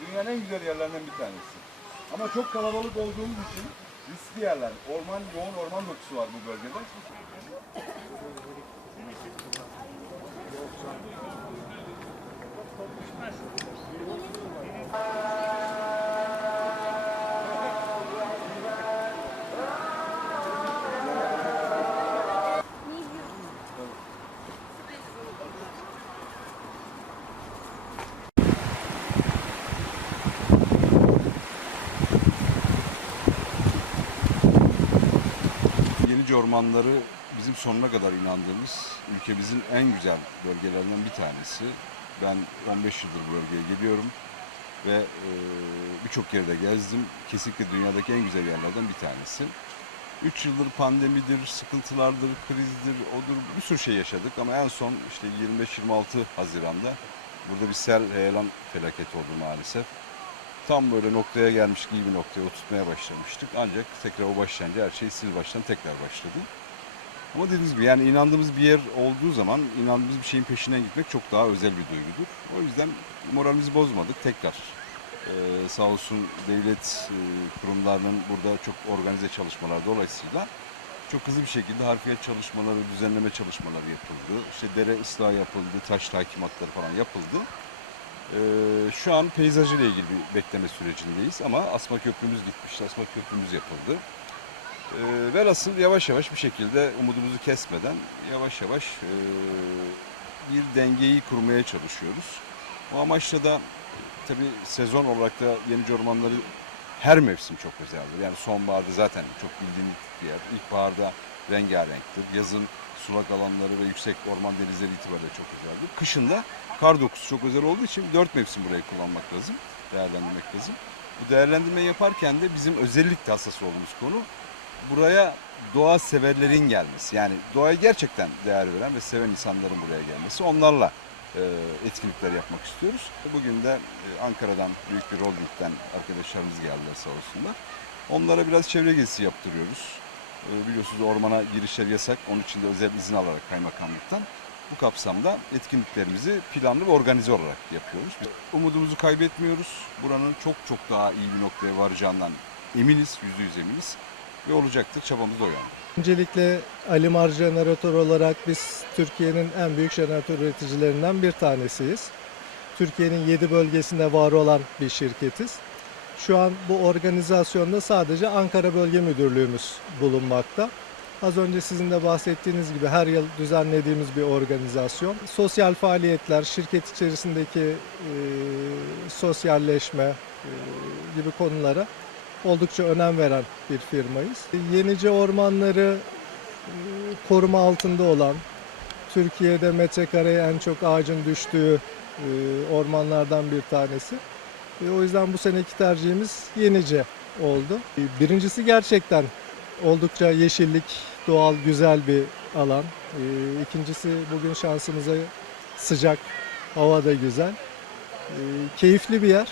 Dünyanın en güzel yerlerinden bir tanesi. Ama çok kalabalık olduğumuz için riskli yerler. Orman, yoğun orman dokusu var bu bölgede. Yenice ormanları bizim sonuna kadar inandığımız ülkemizin en güzel bölgelerinden bir tanesi. Ben 15 yıldır bu bölgeye geliyorum ve e, birçok yerde gezdim. Kesinlikle dünyadaki en güzel yerlerden bir tanesi. 3 yıldır pandemidir, sıkıntılardır, krizdir, odur bir sürü şey yaşadık ama en son işte 25-26 Haziran'da burada bir sel heyelan felaketi oldu maalesef. Tam böyle noktaya gelmiş gibi bir noktaya oturtmaya başlamıştık. Ancak tekrar o başlayınca her şey sil baştan tekrar başladı. Ama dediğiniz gibi yani inandığımız bir yer olduğu zaman inandığımız bir şeyin peşinden gitmek çok daha özel bir duygudur. O yüzden moralimizi bozmadık tekrar. Ee, sağ olsun devlet e, kurumlarının burada çok organize çalışmalar dolayısıyla çok hızlı bir şekilde harfiyat çalışmaları, düzenleme çalışmaları yapıldı. İşte dere ıslahı yapıldı, taş takimatları falan yapıldı. Ee, şu an peyzajıyla ilgili bir bekleme sürecindeyiz ama asma köprümüz gitmişti, asma köprümüz yapıldı. Ee, velhasıl yavaş yavaş bir şekilde umudumuzu kesmeden yavaş yavaş e, bir dengeyi kurmaya çalışıyoruz. O amaçla da tabii sezon olarak da Yenice Ormanları her mevsim çok özeldir. Yani sonbaharda zaten çok bildiğiniz bir yer. İlkbaharda rengarenktir. Yazın sulak alanları ve yüksek orman denizleri itibariyle çok özeldir. Kışında kar dokusu çok özel olduğu için dört mevsim burayı kullanmak lazım, değerlendirmek lazım. Bu değerlendirmeyi yaparken de bizim özellikle hassas olduğumuz konu buraya doğa severlerin gelmesi. Yani doğaya gerçekten değer veren ve seven insanların buraya gelmesi. Onlarla e, etkinlikler yapmak istiyoruz. Bugün de e, Ankara'dan büyük bir holdingden arkadaşlarımız geldiler sağ olsunlar. Onlara biraz çevre gezisi yaptırıyoruz. E, biliyorsunuz ormana girişler yasak. Onun için de özel izin alarak kaymakamlıktan bu kapsamda etkinliklerimizi planlı ve organize olarak yapıyoruz. Biz umudumuzu kaybetmiyoruz. Buranın çok çok daha iyi bir noktaya varacağından eminiz, yüzde yüz eminiz. Ve olacaktır, çabamız o yönde. Öncelikle Alimar Jeneratör olarak biz Türkiye'nin en büyük jeneratör üreticilerinden bir tanesiyiz. Türkiye'nin 7 bölgesinde var olan bir şirketiz. Şu an bu organizasyonda sadece Ankara Bölge Müdürlüğümüz bulunmakta. Az önce sizin de bahsettiğiniz gibi her yıl düzenlediğimiz bir organizasyon. Sosyal faaliyetler, şirket içerisindeki e, sosyalleşme e, gibi konulara oldukça önem veren bir firmayız. Yenice ormanları e, koruma altında olan, Türkiye'de metrekareye en çok ağacın düştüğü e, ormanlardan bir tanesi. E, O yüzden bu seneki tercihimiz Yenice oldu. E, Birincisi gerçekten oldukça yeşillik, doğal, güzel bir alan. E, İkincisi bugün şansımıza sıcak, hava da güzel. Keyifli bir yer.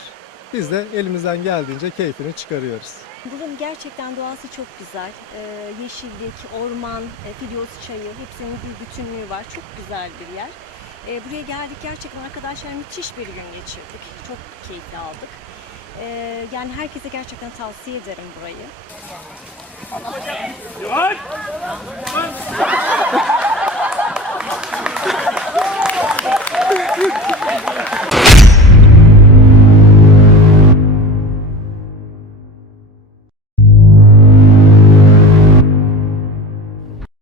Biz de elimizden geldiğince keyfini çıkarıyoruz. Buranın gerçekten doğası çok güzel. Ee, yeşillik, orman, e, filyos çayı hepsinin bir bütünlüğü var. Çok güzel bir yer. Ee, buraya geldik gerçekten arkadaşlar müthiş bir gün geçirdik. Çok keyifli aldık. Ee, yani herkese gerçekten tavsiye ederim burayı.